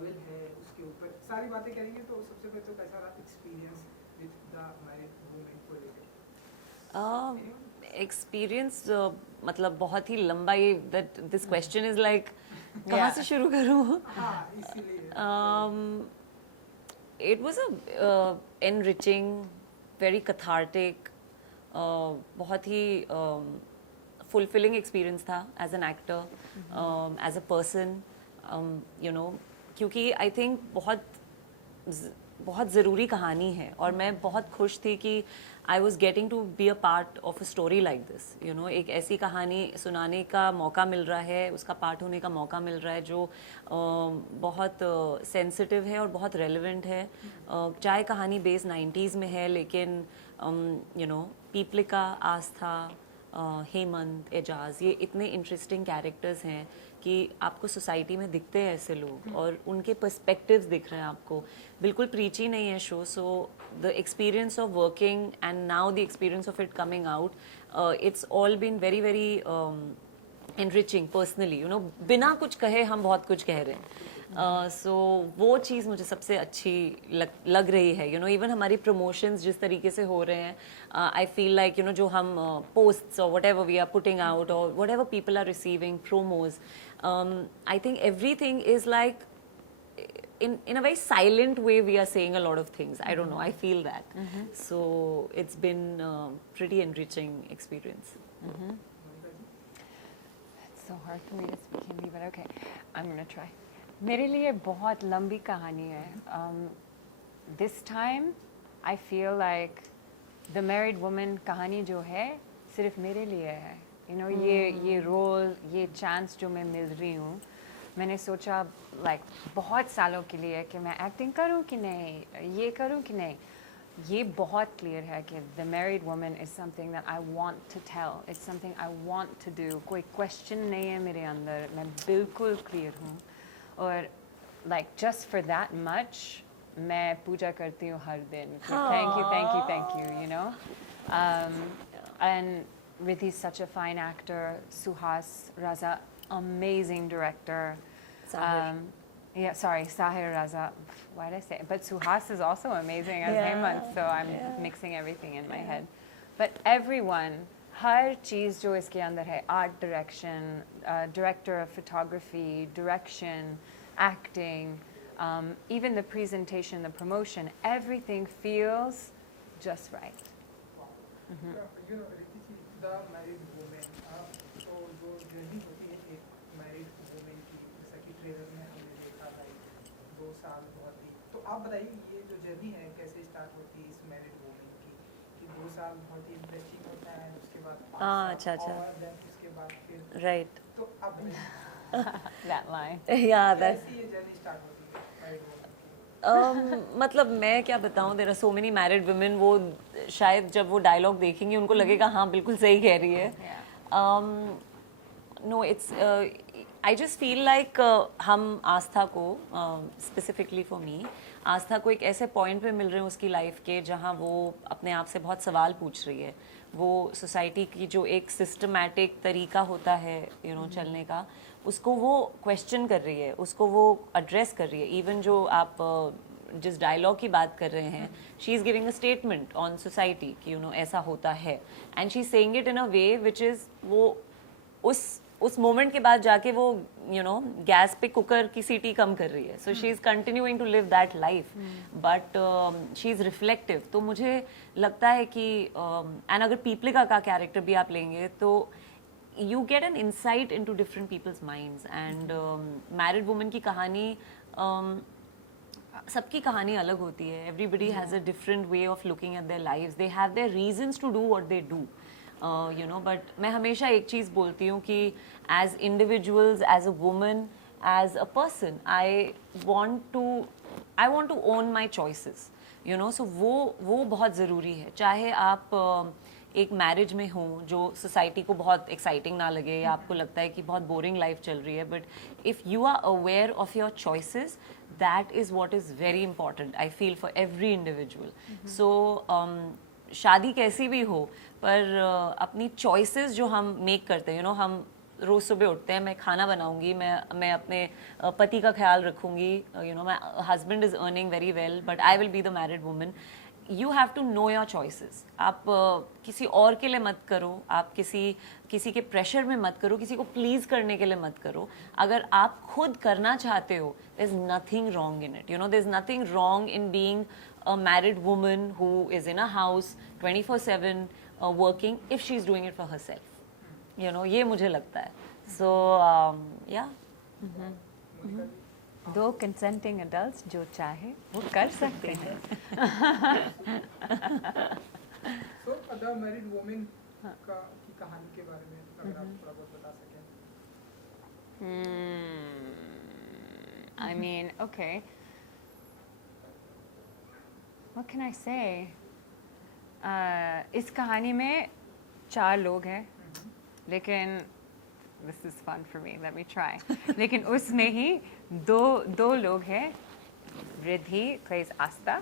Novel है उसके ऊपर सारी बातें करेंगे, तो सबसे पहले तो कैसा रहा experience with the married women को लेकर? एक्सपीरियंस मतलब बहुत ही लंबा, ये that this question is like कहाँ से शुरू करूँ? हाँ, इसीलिए It was a enriching, very cathartic, बहुत ही fulfilling experience था as an actor, as a person, you know, क्योंकि I think बहुत ज़रूरी कहानी है और मैं बहुत खुश थी कि I was getting to be a part of a story like this, you know, एक ऐसी कहानी सुनाने का मौका मिल रहा है, उसका पार्ट होने का मौका मिल रहा है जो बहुत सेंसिटिव है और बहुत रेलेवेंट है। चाहे कहानी बेस 90s में है, लेकिन you know, पीपलिका, आस्था, हेमंत, एजाज, ये इतने इंटरेस्टिंग कैरेक्टर्स हैं कि आपको सोसाइटी में दिखते हैं ऐसे लोग और उनके पर्सपेक्टिव्स दिख रहे हैं आपको। बिल्कुल प्रीची नहीं है show, so the experience of working and now the experience of it coming out, it's all been very very enriching personally, you know, बिना कुछ कहे हम बहुत कुछ कह रहे हैं। सो वो चीज़ मुझे सबसे अच्छी लग रही है, यू नो, इवन हमारी प्रमोशंस जिस तरीके से हो रहे हैं, I feel like, you know, जो हम पोस्ट्स और whatever we are putting out और whatever people are receiving promos, I think everything is like in a very silent way we are saying a lot of things. I don't know, I feel that. So it's been pretty enriching experience. It's so hard for me to speak Hindi, but okay, I'm gonna try. मेरे लिए बहुत लंबी कहानी है. This time I feel like the married woman कहानी जो है सिर्फ मेरे लिए है. You know, ये रोल, ये चांस जो मैं मिल रही हूँ, मैंने सोचा लाइक बहुत सालों के लिए कि मैं एक्टिंग करूं कि नहीं, ये करूं कि नहीं. ये बहुत क्लियर है कि the married woman is something that I want to tell, it's something I want to do. कोई क्वेश्चन नहीं है मेरे अंदर, मैं बिल्कुल क्लियर हूँ. और like just for that much मैं पूजा करती हूँ हर दिन. Thank you, thank you, thank you, you know. And Riddhi is such a fine actor. Suhas Raza, amazing director. Yeah, sorry, Sahir Raza. Why did I say it? But Suhas is also amazing as Hemant, so I'm mixing everything in my head. But everyone, हर चीज़ जो इसके अंदर है, art direction, director of photography, direction, acting, even the presentation, the promotion, everything feels just right. You know, the married women, तो जो journey होती है एक married women की, जैसा कि ट्रेलर में हमने देखा था 2 साल बहुत ही, तो आप बताइए ये जो जर्नी है कैसे स्टार्ट होती है इस मैरिड वुमेन की, कि 2 साल बहुत ही इंटरेस्टिंग होता है, उसके बाद अच्छा और देन उसके बाद फिर राइट, तो अब That line. yeah, that's कैसी ये जर्नी स्टार्ट होती है मैरिड वुमेन की? मतलब मैं क्या बताऊं, there are so many married women, वो शायद जब वो डायलॉग देखेंगी उनको लगेगा हाँ बिल्कुल सही कह रही है. No, it's I just feel like हम आस्था को, स्पेसिफिकली फॉर मी, आस्था को एक ऐसे पॉइंट पे मिल रहे हैं उसकी लाइफ के जहाँ वो अपने आप से बहुत सवाल पूछ रही है. वो सोसाइटी की जो एक सिस्टमैटिक तरीका होता है, यू नो, चलने का, उसको वो क्वेश्चन कर रही है, उसको वो एड्रेस कर रही है. इवन जो आप जिस डायलॉग की बात कर रहे हैं, she is giving a statement on society कि, यू नो, ऐसा होता है, and she is saying it in a way which is, वो उस मोमेंट के बाद जाके वो, यू नो, गैस पे कुकर की सीटी कम कर रही है. So she is continuing to live that life, but she is reflective. तो मुझे लगता है कि एंड अगर पीपलिका का कैरेक्टर भी आप लेंगे तो you get an insight into different people's minds. And married woman की कहानी, सबकी कहानी अलग होती है. Everybody has a different way of looking at their lives. They have their reasons to do what they do, you know. But मैं हमेशा एक चीज़ बोलती हूँ कि as individuals, as a woman, as a person, I want to own my choices, you know. So वो बहुत ज़रूरी है. चाहे आप एक मैरिज में हो जो सोसाइटी को बहुत एक्साइटिंग ना लगे या आपको लगता है कि बहुत बोरिंग लाइफ चल रही है, but if you are aware of your choices, that is what is very important, I feel, for every individual. So शादी कैसी भी हो, पर अपनी चॉइसेस जो हम मेक करते हैं, यू नो, हम रोज़ सुबह उठते हैं, मैं खाना बनाऊंगी, मैं अपने पति का ख्याल रखूंगी, you know, my husband is earning very well but I will be the married woman. You have to know your choices. आप किसी और के लिए मत करो, आप किसी के प्रेशर में मत करो, किसी को प्लीज़ करने के लिए मत करो. अगर आप खुद करना चाहते हो, there is nothing wrong in it. You know, there is nothing wrong in being a married woman who is in a house 24/7 working if she's doing it for herself. You know, ये मुझे लगता है. So yeah. दो consenting adults जो चाहे वो कर सकते हैं. So the married woman की कहानी के बारे में अगर आप थोड़ा बहुत बता सकें. I mean, okay. What can I say? इस कहानी में 4 लोग हैं, लेकिन this is fun for me. Let me try. लेकिन उसमें ही दो लोग हैं. Riddhi plays Asta.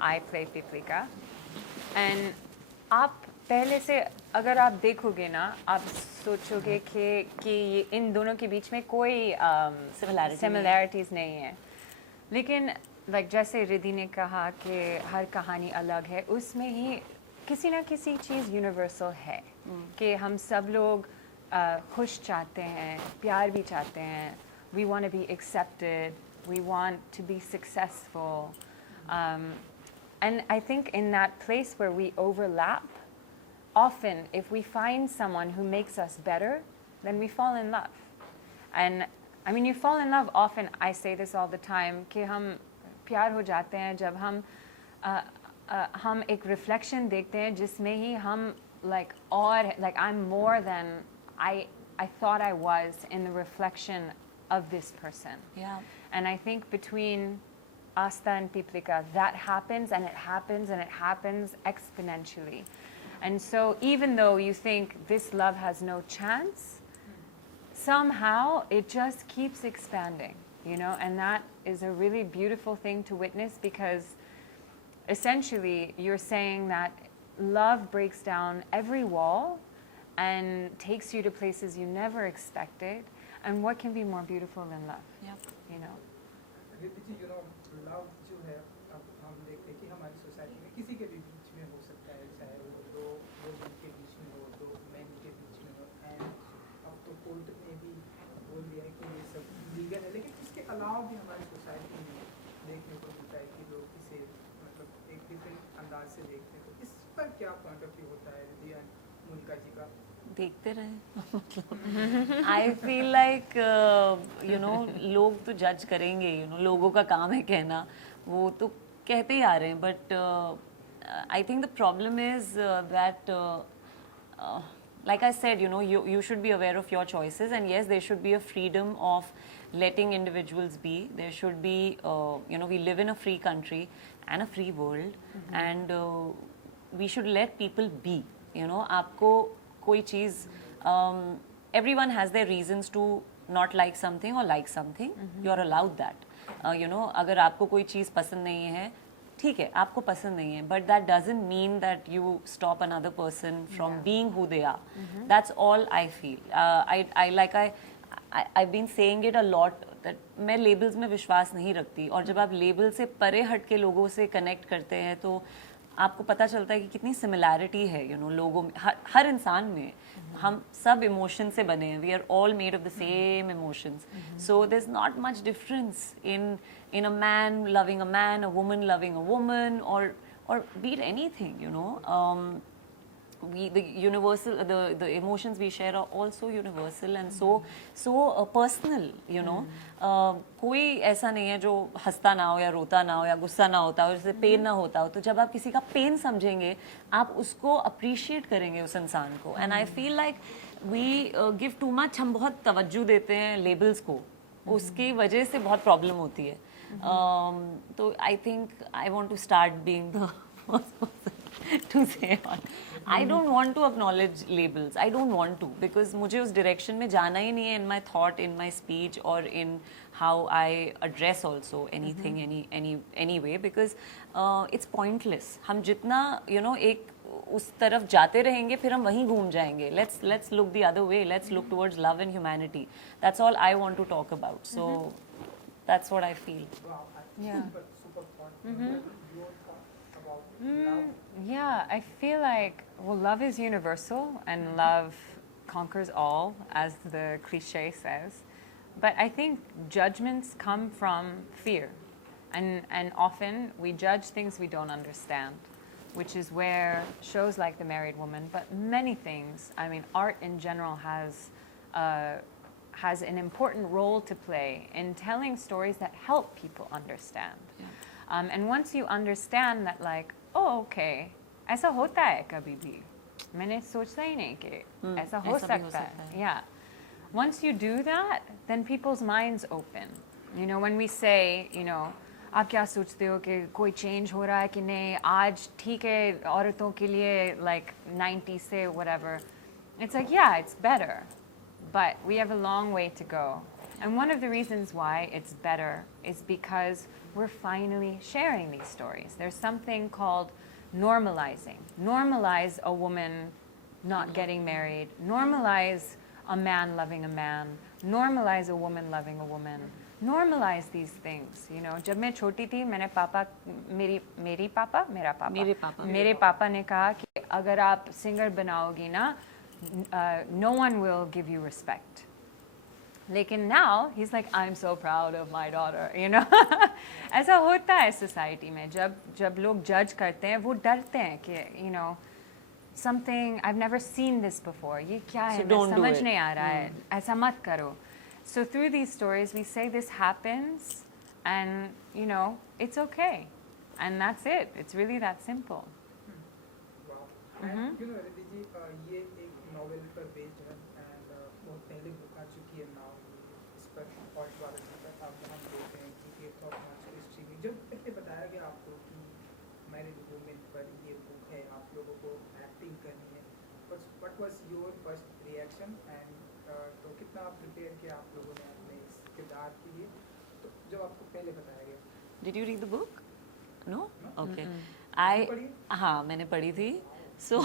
I play Piplika. And आप पहले से अगर आप देखोगे ना, आप सोचोगे कि ये इन दोनों के बीच में कोई similarities नहीं है. लेकिन जैसे रिद्धि ने कहा कि हर कहानी अलग है, उसमें ही किसी ना किसी चीज़ यूनिवर्सल है. कि हम सब लोग खुश चाहते हैं, प्यार भी चाहते हैं. We want to be accepted. We want to be successful. And I think in that place where we overlap, often if we find someone who makes us better, then we fall in love. And I mean, you fall in love often. I say this all the time कि हम प्यार हो जाते हैं जब हम एक reflection देखते हैं जिसमें ही हम I'm more than I thought I was in the reflection of this person. Yeah. And I think between Asta and Piplika, that happens and it happens and it happens exponentially. And so even though you think this love has no chance, somehow it just keeps expanding, you know, and that is a really beautiful thing to witness, because essentially you're saying that love breaks down every wall and takes you to places you never expected. And what can be more beautiful than love? Yeah. You know. Riddhi ji, love जो है, अब हम देखते हैं कि हमारी society में किसी के भी बीच में हो सकता है, चाहे वो दो वुमेन के बीच में हो, दो मेन के बीच में हो. एंड अब तो कोर्ट ने भी बोल दिया है कि ये सब लीगल है. लेकिन इसके अलावा भी हमारी सोसाइटी में देखने को मिलता है कि लोग इसे मतलब एक डिफरेंट अंदाज से देखते हैं. तो इस पर क्या पॉइंट ऑफ व्यू होता है रिद्धि एंड मोनिका जी का? देखते रहे. आई फील लाइक यू नो, लोग तो जज करेंगे, यू नो, लोगों का काम है कहना, वो तो कहते ही आ रहे हैं. But I think the problem is that like I said, you know, you should be aware of your choices, and yes, there should be a freedom of letting individuals be. There should be, you know, we live in a free country and a free world, and we should let people be. You know, आपको कोई चीज़, everyone has their reasons to not like something or like something. You are allowed that. You know, अगर आपको कोई चीज़ पसंद नहीं है, ठीक है, आपको पसंद नहीं है, but that doesn't mean that you stop another person from being who they are. That's all I feel. I've been saying it a lot that मैं labels में विश्वास नहीं रखती, और जब आप label से परे हट के लोगों से connect करते हैं तो आपको पता चलता है कि कितनी सिमिलैरिटी है, यू नो, लोगों में, हर इंसान में. हम सब इमोशन से बने हैं. We are all made of the same emotions. So there is not much difference in a man loving a man, a woman loving a woman, or be it anything, you know. The universal, the emotions we share are also universal and so personal, you know. कोई ऐसा नहीं है जो हंसता ना हो या रोता ना हो या गुस्सा ना होता हो, जैसे पेन ना होता हो. तो जब आप किसी का पेन समझेंगे, आप उसको अप्रिशिएट करेंगे उस इंसान को. And I feel like we give too much. हम बहुत तवज्जो देते हैं लेबल्स को, उसकी वजह से बहुत प्रॉब्लम होती है. तो I think I want to start being the first person to say on. I don't want to acknowledge labels. I don't want to, because मुझे उस direction में जाना ही नहीं है in my thought, in my speech, or in how I address also anything, any way, because it's pointless. हम जितना, you know, एक उस तरफ जाते रहेंगे फिर हम वहीं घूम जाएंगे. Let's look the other way. Let's look towards love and humanity. That's all I want to talk about. So that's what I feel. Wow, Yeah. super thought. Your thought about love. Yeah, I feel like, well, love is universal and love conquers all, as the cliche says. But I think judgments come from fear. And often we judge things we don't understand, which is where shows like The Married Woman, but many things, I mean, art in general has an important role to play in telling stories that help people understand. Yeah. And once you understand that, like, oh, okay, ऐसा होता है कभी भी, मैंने सोचा ही नहीं कि ऐसा हो ऐसा भी हो सकता है. सकता है. Yeah. Once you do that, then people's minds open. You know, when we say, you know, आप क्या सोचते हो कि कोई change हो रहा है कि नहीं, आज ठीक है औरतों के लिए, like 90 से whatever. It's like, yeah, it's better. But we have a long way to go. And one of the reasons why it's better is because we're finally sharing these stories. There's something called normalizing. Normalize a woman not getting married. Normalize a man loving a man. Normalize a woman loving a woman. Normalize these things. You know, जब मैं छोटी थी, मेरे पापा ने कहा कि अगर आप singer बनाओगी ना, no one will give you respect. Lekin now he's like, I'm so proud of my daughter, you know. ऐसा होता है society में, जब लोग judge करते हैं, वो डरते हैं कि, you know, something I've never seen this before. ये क्या है? don't do समझ it. नहीं आ रहा है. ऐसा मत करो. So through these stories, we say this happens, and you know, it's okay, and that's it. It's really that simple. Wow. And you know, Riddhi ji, ये एक novel पर based है, and बहुत पहले book आ चुकी है now. इस पर point वाले पर आप जहाँ देख रहे हैं कि ये top notch history में जब पहले बताया गया आपको कि Married Woman पर ये book है, आप लोगों को acting करनी है. What was your first reaction, and तो कितना प्रिपेयर किया आप लोगों ने अपने इस किरदार के लिए, तो जब आपको पहले बताया गया? Did you read the book? No? Okay. पढ़ी? हाँ, मैंने पढ़ी थी. So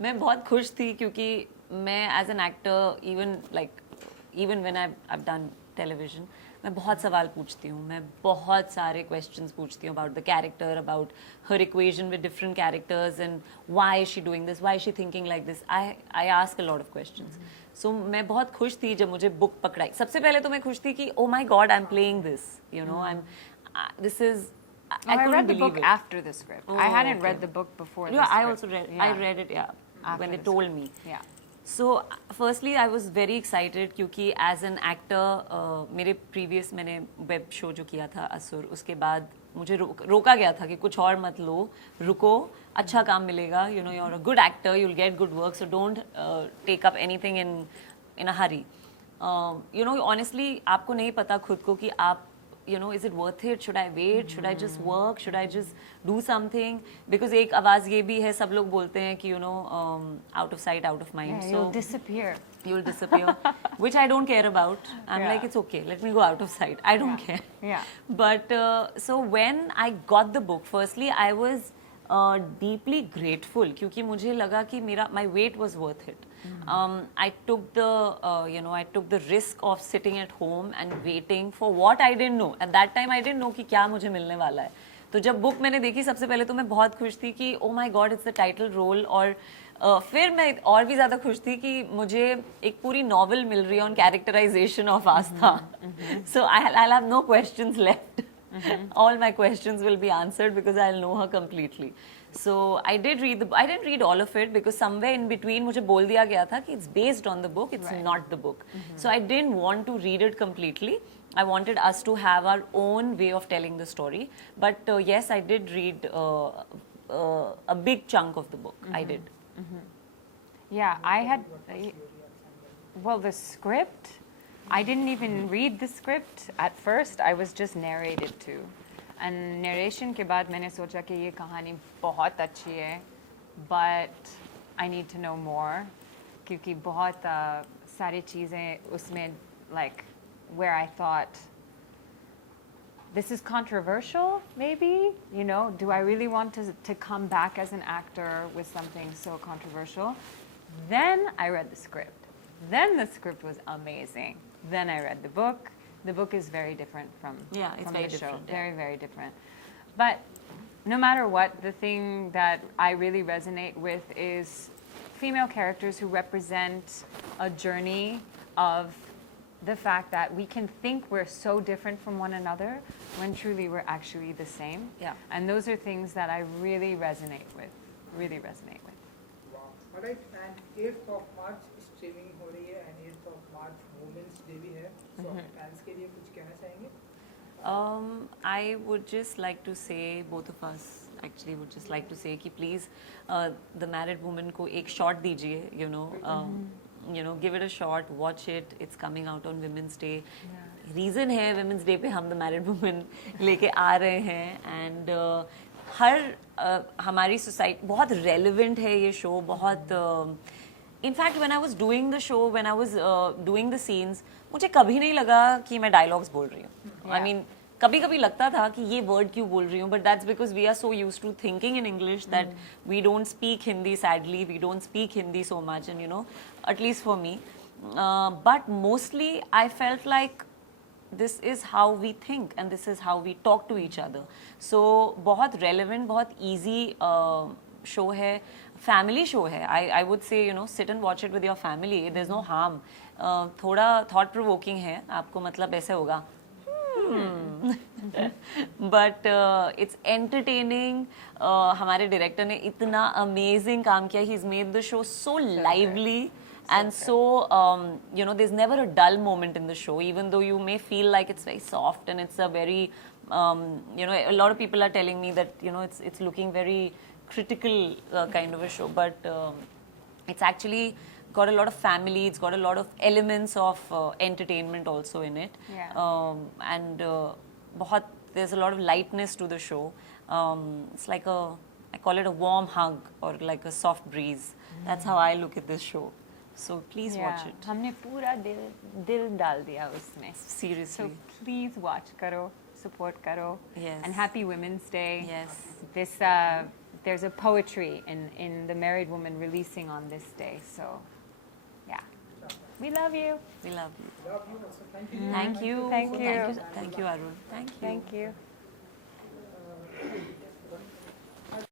मैं बहुत खुश थी क्योंकि मैं as an actor, even when I've done television, मैं बहुत सवाल पूछती हूँ. मैं बहुत सारे questions पूछती हूँ about the character, about her equation with different characters, and why is she doing this, why is she thinking like this. I ask a lot of questions. So मैं बहुत खुश थी जब मुझे book पकड़ाई. सबसे पहले तो मैं खुश थी कि oh my God, I'm playing this. You know, this is. I couldn't read the believe book it. after the script. Oh, I hadn't okay. read the book before. Yeah, the I script. also read. Yeah. I read it. Yeah, After when they the told script. me. Yeah. So firstly, I was very excited क्योंकि as an actor, मेरे previous मैंने web show जो किया था असुर, उसके बाद मुझे रोका गया था कि कुछ और मत लो, रुको, अच्छा काम मिलेगा. You know, you're a good actor, you'll get good work, so don't take up anything in a hurry. You know, honestly, आपको नहीं पता खुद को कि आप, you know, is it worth it? Should I wait? Should I just work? Should I just do something? Because एक आवाज़ ये भी है, सब लोग बोलते हैं कि, you know, out of sight, out of mind. Yeah, So you'll disappear. you'll disappear, which I don't care about. I'm Yeah. like, it's okay, let me go out of sight. I don't care. Yeah. But so when I got the book, firstly, I was deeply grateful क्योंकि मुझे लगा कि my wait was worth it. I took the risk of sitting at home and waiting for what I didn't know. At that time, I didn't know कि क्या मुझे मिलने वाला है. तो जब बुक मैंने देखी सबसे पहले तो मैं बहुत खुश थी कि oh my God, it's the title role. और फिर मैं और भी ज़्यादा खुश थी कि मुझे एक पूरी नॉवल मिल रही है on characterization of Aastha. So I'll have no questions left. All my questions will be answered because I'll know her completely. So I didn't read all of it because somewhere in between मुझे बोल दिया गया था कि it's based on the book, it's not the book. So I didn't want to read it completely. I wanted us to have our own way of telling the story. But yes, I did read a big chunk of the book. I did. Yeah, I had. Well, the script, I didn't even read the script at first. I was just narrated to. And narration के बाद मैंने सोचा कि ये कहानी बहुत अच्छी है, but I need to know more क्योंकि बहुत सारी चीज़ें उसमें, like, where I thought this is controversial, maybe, you know, do I really want to come back as an actor with something so controversial? Then I read the script. Then the script was amazing. Then I read the book. The book is very different from, it's from very the show. different, yeah. Very, very different. But no matter what, the thing that I really resonate with is female characters who represent a journey of the fact that we can think we're so different from one another when truly we're actually the same. Yeah. And those are things that I really resonate with. Really resonate with. Wow. Alright, and 8th of March streaming हो रही है and 8th of March Women's Day भी है. So fans के लिए कुछ कहना चाहेंगे? I would just like to say, both of us actually would just like to say कि please the married woman को एक shot दीजिए, you know, give it a shot, watch it. It's coming out on Women's Day. Reason है Women's Day पे हम the married woman लेके आ रहे हैं and हर हमारी society बहुत relevant है ये show, बहुत in fact when I was doing the show, when I was doing the scenes, मुझे कभी नहीं लगा कि मैं dialogues बोल रही हूँ. I mean कभी कभी लगता था कि ये word क्यों बोल रही हूँ, but that's because we are so used to thinking in English that we don't speak Hindi, sadly we don't speak Hindi so much, and you know, at least for me, but mostly I felt like this is how we think and this is how we talk to each other. So बहुत relevant, बहुत easy show है, family show है. I would say, you know, sit and watch it with your family. There's no harm. थोड़ा thought provoking है, आपको मतलब ऐसे होगा. But it's entertaining. हमारे director ने इतना amazing काम किया. He's made the show so lively. And so, you know, there's never a dull moment in the show, even though you may feel like it's very soft and it's a very, you know, a lot of people are telling me that, you know, it's looking very critical kind of a show, but it's actually got a lot of family, it's got a lot of elements of entertainment also in it. Yeah. And there's a lot of lightness to the show. It's like I call it a warm hug or like a soft breeze. That's how I look at this show. So please watch it. हमने पूरा दिल डाल दिया उसमें. Seriously. So please watch करो, support करो. Yes. And happy Women's Day. Yes. This there's a poetry in the married woman releasing on this day. So yeah, we love you. We love you. Love you also. Thank you. Thank you. Thank you. Thank you, Arun. Thank you. Thank you.